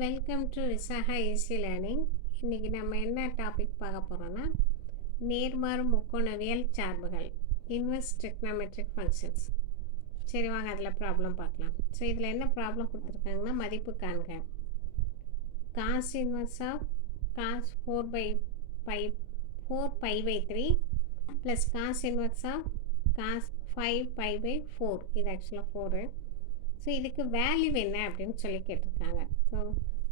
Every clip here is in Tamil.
Welcome to Visaka easy learning இன்றைக்கி நம்ம என்ன டாபிக் பார்க்க போகிறோன்னா நேர்மாறு முக்கோணவியல் சார்புகள் இன்வெர்ஸ் ட்ரிக்னாமெட்ரிக் ஃபங்க்ஷன்ஸ் சரி வாங்க அதில் ப்ராப்ளம் பார்க்கலாம். ஸோ இதில் என்ன ப்ராப்ளம் கொடுத்துருக்காங்கன்னா மதிப்பு காண்க. Cos inverse of cos four pi by four pi by three plus cos inverse of cos five pi by four இது ஆக்சுவலாக ஃபோரு ஸோ இதுக்கு வேல்யூ என்ன அப்படின்னு சொல்லி கேட்டிருக்காங்க. ஸோ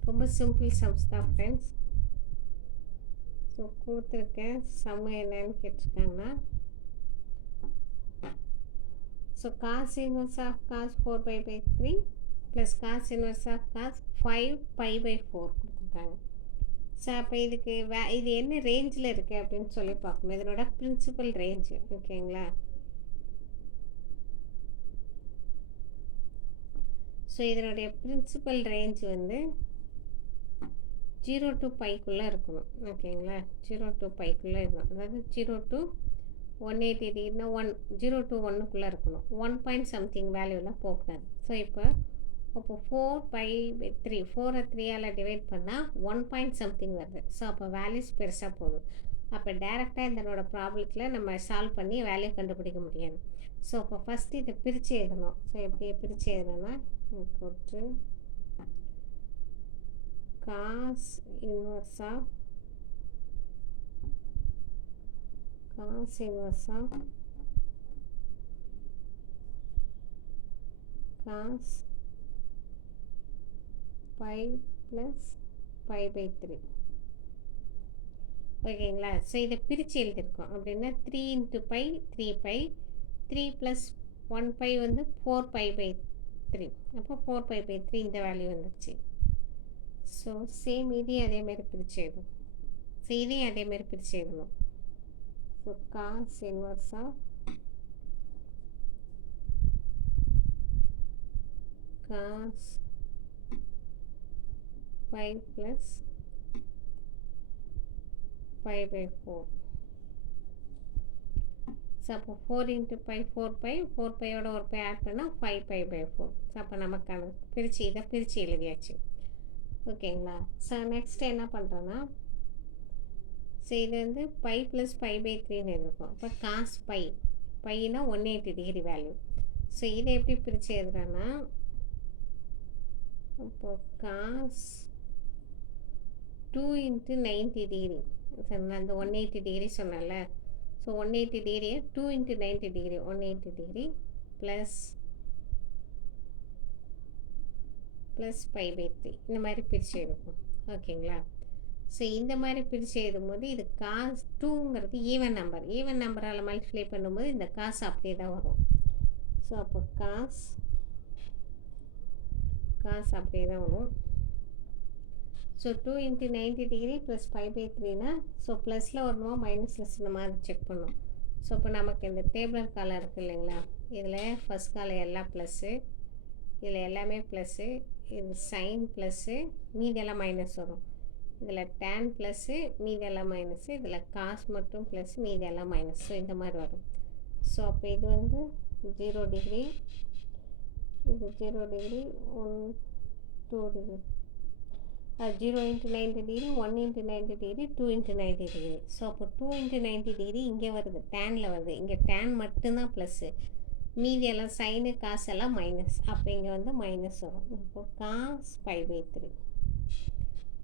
ரொம்ப சிம்பிள் சம்ஸ் தான் ஃப்ரெண்ட்ஸ் ஸோ கொடுத்துருக்கேன். சம் என்னன்னு கேட்டிருக்காங்கன்னா so cos inverse of cos four pi by three plus cos inverse of cos five pi by four கொடுத்துருக்காங்க. ஸோ அப்போ இதுக்கு வே இது என்ன ரேஞ்சில் இருக்குது அப்படின்னு சொல்லி பார்க்கணும் இதனோட பிரின்சிபல் ரேஞ்சு ஓகேங்களா ஸோ இதனுடைய பிரின்சிபல் ரேஞ்ச் வந்து ஜீரோ டு பைக்குள்ளே இருக்கணும். ஓகேங்களா ஜீரோ டு பைக்குள்ளே இருக்கணும். அதாவது ஜீரோ டு ஒன் எயிட்டி டிகிரினா ஒன் ஜீரோ டு ஒன்றுக்குள்ளே இருக்கணும். ஒன் பாயிண்ட் சம்திங் வேல்யூலாம் போகக்கூடாது. ஸோ இப்போ அப்போ ஃபோர் பை பை த்ரீ ஃபோரை த்ரீயால் டிவைட் பண்ணால் ஒன் பாயிண்ட் சம்திங் வருது. ஸோ அப்போ வேல்யூஸ் பெருசாக போகுது அப்போ டேரெக்டாக இதனோட ப்ராப்ளத்தில் நம்ம சால்வ் பண்ணி வேல்யூ கண்டுபிடிக்க முடியாது. ஸோ அப்போ ஃபஸ்ட்டு இதை பிரித்து எழுதணும். ஸோ எப்படி பிரித்து எழுதணும்னா போட்டு cos inverse of cos inverse of cos five plus five pi three ஓகேங்களா? ஸோ இதை பிரித்து எழுதியிருக்கோம். அப்படின்னா three into pi three pi three plus one pi வந்து ஃபோர் பை பை த்ரீ அப்போ ஃபோர் பை பை த்ரீ இந்த வேல்யூ வந்துருச்சு. ஸோ சேம் இதையும் அதேமாரி பிரித்து எழுதும் ஸோ இதையும் அதேமாரி பிரித்து எழுதணும் ஸோ காஸ் இன்வர்ஸாக cos five plus five pi four so அப்போ four into pi four pi four பையோட ஒரு பை ஆட் பண்ணால் five pi by four so அப்போ நமக்கான பிரித்து இதை பிரித்து எழுதியாச்சு. ஓகேங்களா ஸோ நெக்ஸ்ட் என்ன பண்ணுறோன்னா ஸோ இது வந்து பை ப்ளஸ் ஃபைவ் பை த்ரீன்னு எழுதிருக்கோம். அப்போ காஸ் பை பையனா one eighty degree value so இதை எப்படி பிரித்து எழுதுறேன்னா அப்போது cos two into ninety degree அந்த ஒன் எயிட்டி டிகிரி சொன்னேன்ல. ஸோ ஒன் எயிட்டி டிகிரியை two into ninety degree one eighty degree plus plus five pi three இந்த மாதிரி பிரித்து எடுக்கும் ஓகேங்களா ஸோ இந்த மாதிரி பிரித்து எழுதும்போது இது காஸ் டூங்கிறது ஈவன் நம்பர் ஈவன் நம்பரால் மல்டிப்ளை பண்ணும்போது இந்த காசு அப்படியே தான் வரும். ஸோ அப்போ காஸ் காசு அப்படியே தான் வரும். So two into ninety degree plus five pi த்ரீனா so ப்ளஸில் வரணுமா மைனஸில் இந்த மாதிரி செக் பண்ணணும் ஸோ இப்போ நமக்கு இந்த டேபிளர் காலம் இருக்குது இல்லைங்களா? இதில் ஃபஸ்ட் காலம் எல்லாம் ப்ளஸ்ஸு இதில் எல்லாமே ப்ளஸ்ஸு இது சைன் ப்ளஸ்ஸு மீதியெல்லாம் மைனஸ் வரும். இதில் டேன் ப்ளஸ்ஸு மீதியெல்லாம் மைனஸு இதில் காசு மட்டும் ப்ளஸ் மீதியெல்லாம் மைனஸ் ஸோ இந்த மாதிரி வரும். ஸோ அப்போ இது வந்து ஜீரோ டிகிரி இது zero degree one two degree zero into ninety degree one into ninety degree two into ninety degree so அப்போ டூ இன்ட்டு நைன்ட்டி டிகிரி இங்கே வருது டேனில் வருது. இங்கே டேன் மட்டும்தான் ப்ளஸ்ஸு மீதி எல்லாம் சைனு காசு எல்லாம் மைனஸ் அப்போ இங்கே வந்து மைனஸ் வரும். இப்போ cos five by three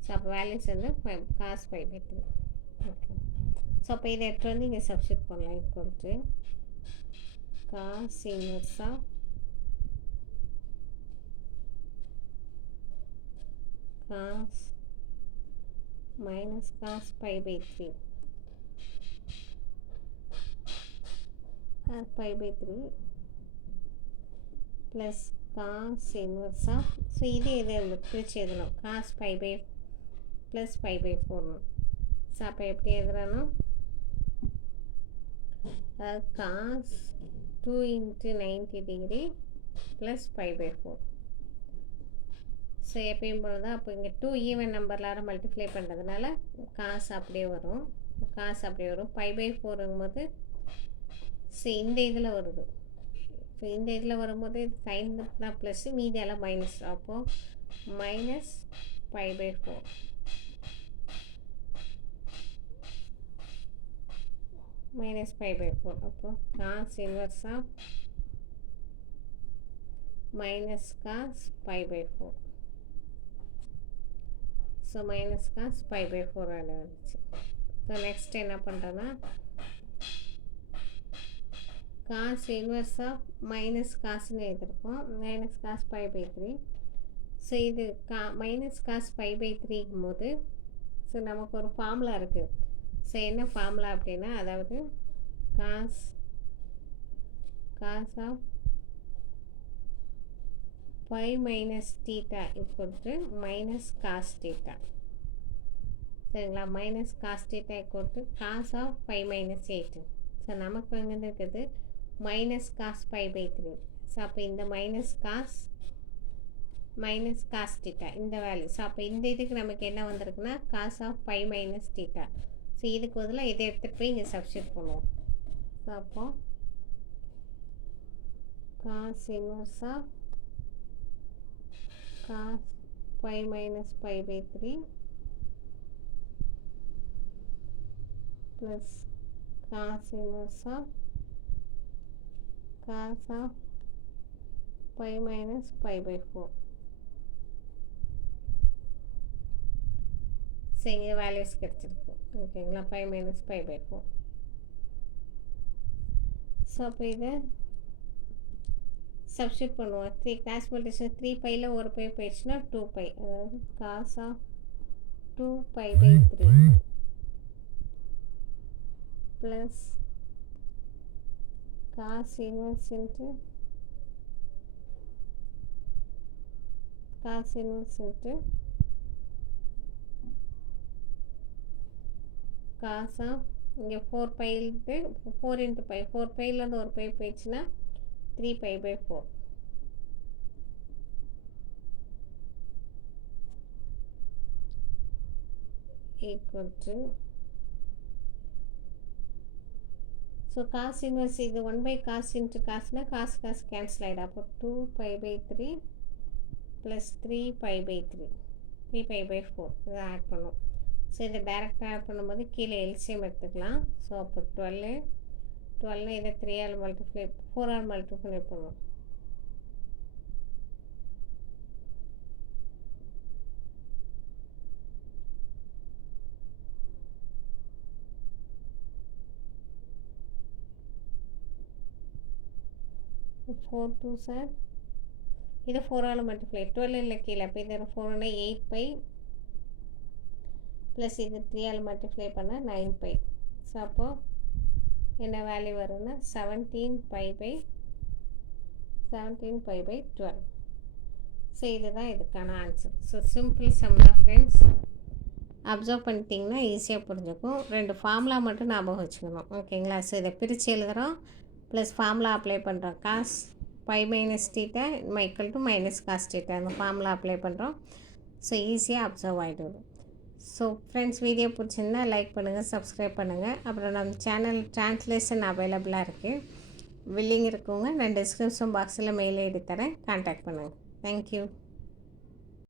so அப்போ வேல்யூஸ் வந்து five cos five by three okay so அப்போ இதை எடுத்து வந்து இங்கே சப்ஸ்டியூட் பண்ணலாம். இப்போ டு காஸ் இன்வர்ஸாக cos minus cos pi by 3 uh, pi by 3 plus cos inverse of so இது இது பிரித்து எழுதணும் cos pi by plus pi by ஃபோர்னு ஸோ அப்போ எப்படி எழுதுறோன்னா cos two into ninety degree plus five by four so எப்பயும் போல தான் அப்போ இங்கே டூ ஈவன் நம்பர்லார மல்டிப்ளை பண்ணுறதுனால காசு அப்படியே வரும். காசு அப்படியே வரும். ஃபைவ் பை ஃபோருங்கும்போது ஸோ இந்த இதில் வருது. ஸோ இந்த இதில் வரும்போது சைன் தான் ப்ளஸ்ஸு மீதி எல்லாம் மைனஸ் அப்போது minus pi by four minus five by four அப்போ cos inverse of minus cos five by four so minus cos five by four வேலை வந்துச்சு ஸோ நெக்ஸ்ட் என்ன பண்ணுறோன்னா காஸ் இன்வர்ஸ் ஆஃப் மைனஸ் காசுன்னு எழுதியிருக்கோம். Minus cos five pi three so இது கா மைனஸ் காஸ் ஃபைவ் பை த்ரீக்கும் போது ஸோ நமக்கு ஒரு ஃபார்முலா இருக்குது ஸோ என்ன ஃபார்முலா அப்படின்னா அதாவது cos cos of pi minus theta equal to minus cos theta சரிங்களா? Minus cos theta equal to cos of pi minus eight so நமக்கு வந்து இருக்குது? Minus cos pi by three so அப்போ இந்த minus cos minus cos theta இந்த வேல்யூ ஸோ அப்போ இந்த இதுக்கு நமக்கு என்ன வந்திருக்குன்னா? Cos of pi minus theta so இதுக்கு பதிலாக இதை எடுத்துகிட்டு போய் இங்கே சப்ஸ்டியூட் பண்ணுவோம். ஸோ அப்போ cos inverse of cos pi minus pi by 3 plus cos inverse of cos of pi minus pi by 4 so இங்கே வேல்யூஸ் கிடச்சிருக்கு ஓகேங்களா pi minus pi by four so அப்போ இதை சப்ஸ்டியூட் பண்ணுவோம். த்ரீ கிளாஸ் மல்டிஷன் த்ரீ பையில் ஒரு பை போயிடுச்சுன்னா டூ பை அதாவது cos of two pi by three plus cos inverse into cos inverse into cos of இங்கே ஃபோர் பைலுக்கு ஃபோர் இன்ட்டு பை ஃபோர் பையிலேருந்து ஒரு பை போயிடுச்சுன்னா three pi by four equal to. So cos inverse இது ஒன் பை into cos நா காசு காசு கேன்சல் ஆகிடும் அப்போ two pi by three plus three pi by three three pi by four இதை ஆட் பண்ணும். ஸோ இதை டேரெக்டாக ஆட் பண்ணும்போது கீழே எல்சியம் எடுத்துக்கலாம். ஸோ அப்போ டுவெல்லு டுவெல்னா இதை த்ரீ ஆல் மல்டிப்ளை ஃபோர் ஆல் மல்டிப்ளை பண்ணுவோம் ஃபோர் டூ சார் இது ஃபோர் ஆல் மல்டிப்ளை டுவெல் இல்லை கீழே. அப்போ இது ஃபோர்னா எயிட் பை ப்ளஸ் இது த்ரீ ஆல் மல்டிப்ளை பண்ணால் நைன் பை ஸோ அப்போது என்ன வேல்யூ வரும்னா seventeen pi by seventeen pi by twelve so இதுதான் இதுக்கான ஆன்சர் ஸோ சிம்பிள் சம் தான் ஃப்ரெண்ட்ஸ் அப்சர்வ் பண்ணிட்டிங்கன்னா ஈஸியாக புரிஞ்சுக்கும். ரெண்டு ஃபார்முலா மட்டும் ஞாபகம் வச்சுக்கணும். ஓகேங்களா ஸோ இதை பிரித்து எழுதுகிறோம் ப்ளஸ் ஃபார்முலா அப்ளை பண்ணுறோம் cos pi minus theta equal to minus cos theta அந்த ஃபார்முலா அப்ளை பண்ணுறோம் ஸோ ஈஸியாக அப்சர்வ் ஆகிடும் ஸோ ஃப்ரெண்ட்ஸ் வீடியோ பிடிச்சிருந்தா லைக் பண்ணுங்கள் சப்ஸ்கிரைப் பண்ணுங்கள் அப்புறம் நம்ம சேனல் ட்ரான்ஸ்லேஷன் அவைலபிளாக இருக்குது வில்லிங் இருக்கவங்க நான் டிஸ்கிரிப்ஷன் பாக்ஸில் மெயில் ஐடி தரேன் கான்டாக்ட் பண்ணுங்கள் தேங்க்யூ